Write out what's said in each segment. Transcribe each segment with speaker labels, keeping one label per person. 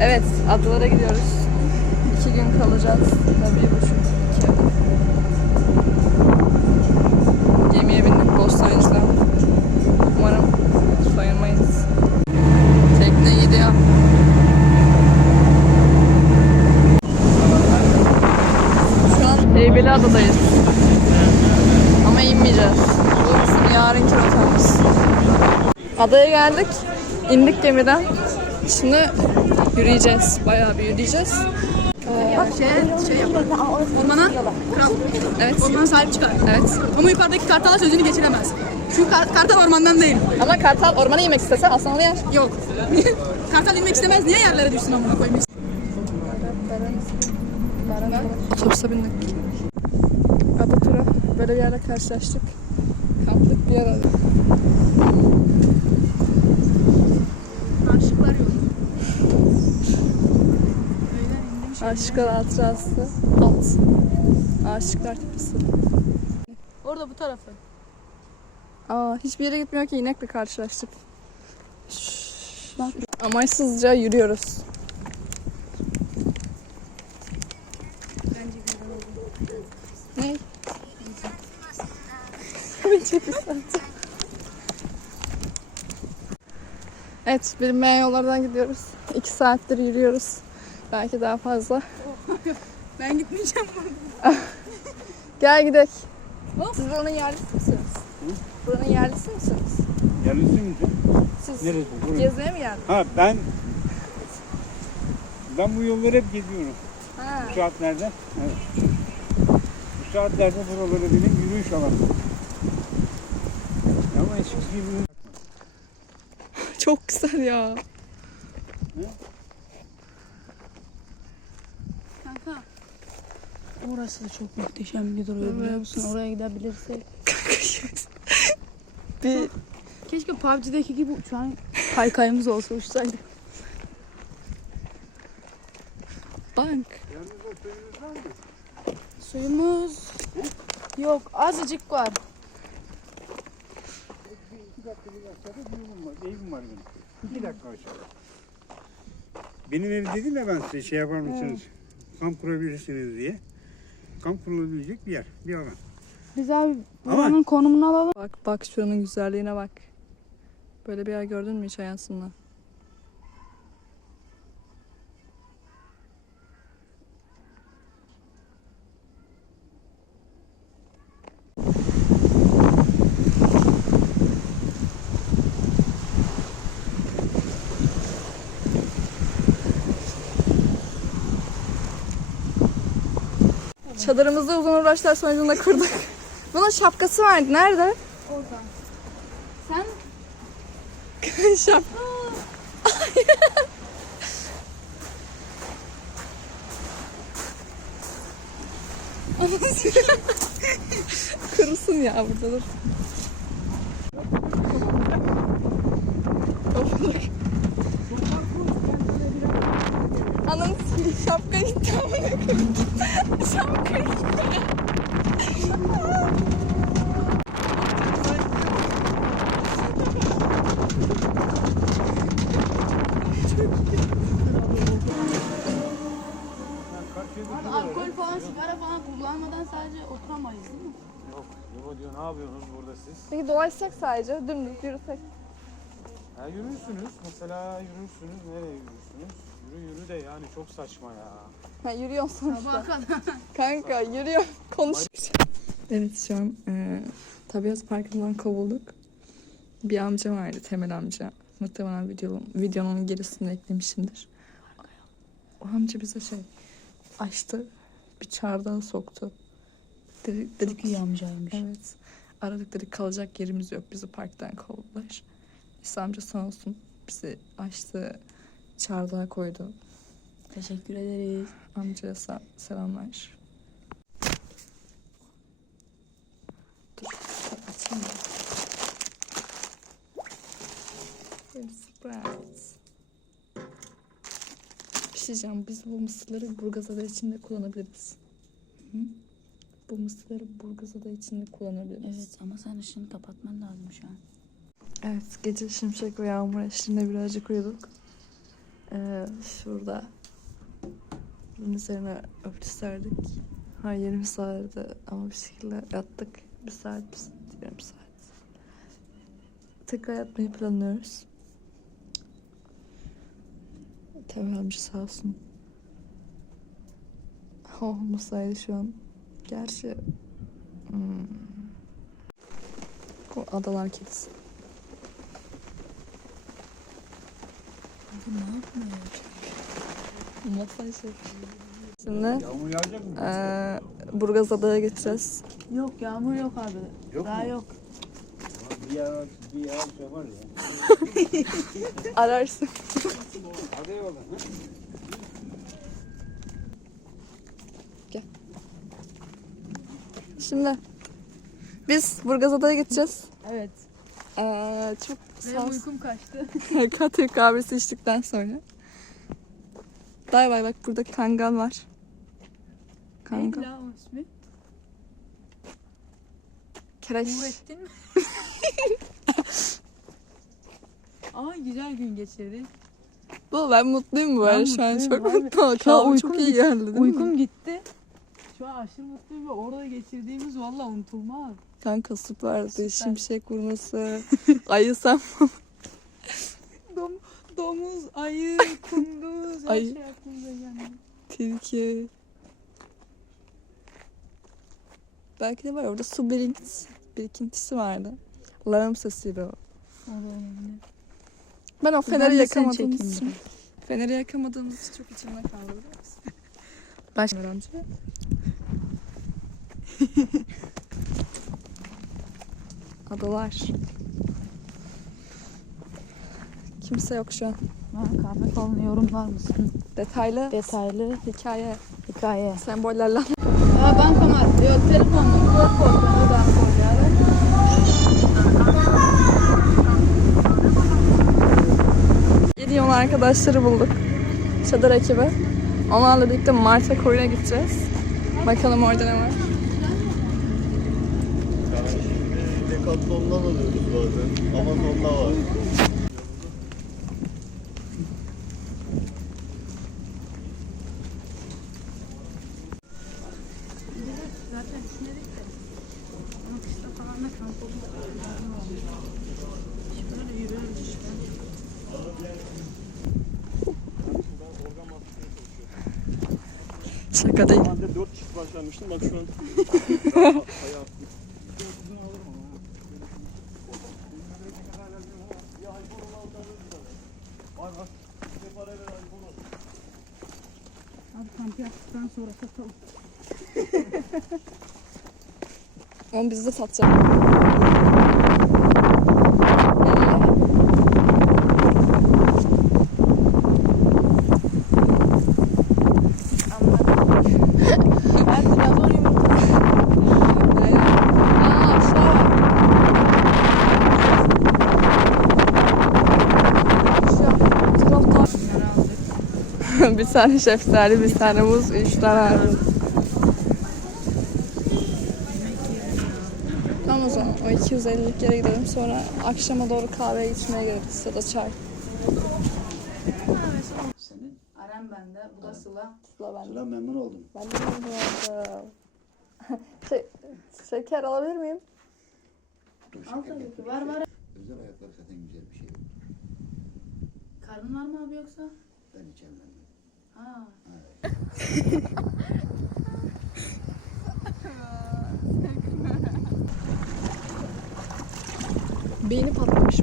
Speaker 1: Evet, adalara gidiyoruz. İki gün kalacağız. Ya bir buçuk, iki. Gemiye bindik Bostancı'dan. Umarım soyunmayız. Tekne gidiyor. Şu an Heybeliada'dayız. Ama inmeyeceğiz. Bu bizim yarınki rotamız. Adaya geldik. İndik gemiden. Şimdi yürüyeceğiz. Bayağı bir yürüyeceğiz.
Speaker 2: Şey, şey yap. Ormana kral.
Speaker 1: Evet.
Speaker 2: Ormana sahip çıkar.
Speaker 1: Evet.
Speaker 2: Ama yukarıdaki kartala sözünü geçiremez. Çünkü kar- kartal ormandan değil.
Speaker 1: Ama kartal ormana yemek istese aslan onu yer.
Speaker 2: Yok. kartal inmek istemez. Niye yerlere düşsün amına koyayım?
Speaker 1: Otobüse bindik. Ada tura. Böyle bir yerle karşılaştık. Kamplık bir yer
Speaker 2: Aşıklar
Speaker 1: hatırası. At. Aşıklar tepesi.
Speaker 2: Orada bu tarafı.
Speaker 1: Aa, hiçbir yere gitmiyor ki inekle karşılaştık. Şşş. Amaçsızca yürüyoruz. Ne? Bence bir saat. Evet, bilinmeyen yollardan gidiyoruz. İki saattir yürüyoruz. Belki daha fazla.
Speaker 2: Ben gitmeyeceğim.
Speaker 1: Gel gidelim.
Speaker 2: Hop.
Speaker 1: Siz buranın yerlisi misiniz? Buranın yerlisi misiniz?
Speaker 3: Yerlisi misin?
Speaker 1: Siz
Speaker 3: Neresi? Burası.
Speaker 1: gezmeye mi geldiniz?
Speaker 3: Ha ben ben bu yolları hep geziyorum.
Speaker 1: Ha.
Speaker 3: Bu saatlerde. Evet. Bu saatlerde buraları benim yürüyüş alanı. Ama eskisi gibi
Speaker 1: Çok güzel ya.
Speaker 2: Kanka. Orası da çok muhteşem bir duruyor biliyor musun? Oraya gidebilirsek.
Speaker 1: Bir
Speaker 2: Keşke PUBG'deki gibi uçan kaykayımız olsa uçsaydık.
Speaker 1: bank.
Speaker 2: Suyumuz yok azıcık var.
Speaker 3: iki dakika bir var. Evim var benim. İki dakika aşağıda. Benim ev dedim ya ben size şey yapar mısınız? Kamp kurabilirsiniz diye. Kamp kurulabilecek bir yer, bir alan.
Speaker 2: Biz abi
Speaker 3: Ama-
Speaker 2: buranın konumunu alalım.
Speaker 1: Bak bak şuranın güzelliğine bak. Böyle bir yer gördün mü hiç hayatında? Çadırımızı uzun uğraşlar sonucunda kurduk. Bunun şapkası vardı. Nerede?
Speaker 2: Oradan. Sen
Speaker 1: Şap. Kırılsın ya burada dur. Ananı şapka gitti amına koyayım. Şapka gitti.
Speaker 2: Abi alkol falan sigara falan kullanmadan sadece oturamayız değil mi?
Speaker 4: Yok, Yuva diyor ne yapıyorsunuz burada
Speaker 1: dolaşsak sadece dümdüz yürüsek.
Speaker 4: Ha yürürsünüz, mesela yürürsünüz, nereye yürürsünüz? Yürü yürü de yani çok saçma ya.
Speaker 1: Ha yürüyorsun sonuçta. Kanka yürüyor konuş. Evet şu an e, Tabiat Parkı'ndan kovulduk. Bir amca vardı Temel amca. Muhtemelen video, videonun gerisini eklemişimdir. O amca bize şey açtı. Bir çardağa soktu. Dedik, dedik
Speaker 2: iyi amcaymış.
Speaker 1: Evet. Aradık dedik kalacak yerimiz yok. Bizi parktan kovdular. İsa amca sağ olsun bizi açtı. Çardağa koydu.
Speaker 2: Teşekkür ederiz.
Speaker 1: Amcaya sa- selamlar. Dur, açayım da. Böyle surprise. Bir şey diyeceğim, biz bu mısırları burgazada içinde kullanabiliriz. Hı? Bu mısırları burgazada içinde kullanabiliriz.
Speaker 2: Evet ama sen ışığını kapatman lazım şu an.
Speaker 1: Evet, gece şimşek ve yağmur eşliğinde birazcık uyuduk. Ee, şurada bunun üzerine örtü serdik. Ha yerimiz vardı ama bir şekilde yattık. Bir saat, bir saat, yarım saat. Tekrar yatmayı planlıyoruz. Temel amca sağ olsun. Olmasaydı şu an. Gerçi... Hmm. O adalar kedisi.
Speaker 2: Ne yapmıyor?
Speaker 1: Masaj yapıyor. Şimdi
Speaker 3: Yağmur yağacak mı?
Speaker 1: eee Burgaz Adaya gideceğiz.
Speaker 2: Yok yağmur yok abi.
Speaker 3: Yok
Speaker 2: Daha
Speaker 3: mu?
Speaker 2: yok.
Speaker 3: Bir yağ, bir yağ var ya.
Speaker 1: Ararsın.
Speaker 3: Hadi eyvallah. ha?
Speaker 1: Şimdi biz Burgaz Adaya gideceğiz.
Speaker 2: Evet.
Speaker 1: Eee çok
Speaker 2: Benim
Speaker 1: sağ
Speaker 2: uykum kaçtı.
Speaker 1: Katya kahvesi içtikten sonra. Bay bay bak burada kangal var. Kangal.
Speaker 2: Neydi la o ismi?
Speaker 1: Kereş.
Speaker 2: Nurettin mi? Ama güzel gün geçirdik.
Speaker 1: Bu ben mutluyum bu
Speaker 2: Ben
Speaker 1: arada şu an
Speaker 2: mutluyum
Speaker 1: çok
Speaker 2: abi.
Speaker 1: mutlu.
Speaker 2: Şu an
Speaker 1: Kahve
Speaker 2: uykum
Speaker 1: çok iyi
Speaker 2: gitti.
Speaker 1: geldi değil mi?
Speaker 2: Uykum gitti. Şu an aşırı mutluyum ve orada geçirdiğimiz valla unutulmaz.
Speaker 1: Kanka süperdi.
Speaker 2: Süper.
Speaker 1: Şimşek vurması. Ayısam.
Speaker 2: Dom, domuz, ayı, kunduz, her
Speaker 1: Ayı.
Speaker 2: şey aklımıza geldi.
Speaker 1: Tilki. Belki de var orada su birikintisi, birikintisi vardı. Larım sesiydi o.
Speaker 2: O da olabilir.
Speaker 1: Ben o
Speaker 2: Ben
Speaker 1: feneri
Speaker 2: seni
Speaker 1: yakamadığımız için. Feneri yakamadığımız için çok içimde kaldı biliyor musun? Başka amca. Adalar. Kimse yok şu an.
Speaker 2: Bana kahve falan yorumlar mısın?
Speaker 1: Detaylı
Speaker 2: Detaylı
Speaker 1: hikaye,
Speaker 2: hikaye.
Speaker 1: sembollerle
Speaker 2: Ya bankomat, yok koltuğuna bankol yani.
Speaker 1: Yedi yol arkadaşları bulduk. Çadır ekibi. Onlarla birlikte Marta Koyun'a gideceğiz. Bakalım orada ne var.
Speaker 5: Decathlon'dan alıyoruz bazen. Amazon'da var.
Speaker 2: Zaten düşünerek de ama kışta falan da kamp olur. Şöyle yürüyoruz işte.
Speaker 1: Şaka değil.
Speaker 5: Ben de 4 çift başlamıştım. Bak şu an
Speaker 2: Abi kamp yaptıktan sonra satalım.
Speaker 1: Onu biz de satacağız.
Speaker 2: Ben dinozor yumurtası.
Speaker 1: Aa aşağı bak. Şu tarafta bir tane şeftali, bir tane muz, üç tane armut. Tamam o zaman o 250'lik yere gidelim sonra akşama doğru kahve içmeye gideriz ya da çay.
Speaker 2: Arem bende, bu da Sıla.
Speaker 1: Sıla bende.
Speaker 5: Sıra memnun oldum.
Speaker 1: Ben de memnun oldum. Şey, şeker alabilir miyim?
Speaker 5: Dur
Speaker 2: Al tabii ki, var var.
Speaker 5: Özel ayaklar zaten güzel bir şey.
Speaker 2: Karnın var mı abi yoksa?
Speaker 5: Ben içemem.
Speaker 1: Beyni patlamış.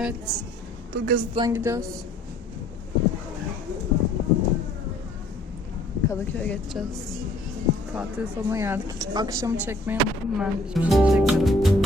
Speaker 1: Evet. Burgazı'dan gidiyoruz. Kadıköy'e geçeceğiz. Tatil sonuna geldik. Akşamı çekmeyi unuttum ben. Hiçbir şey çekmedim.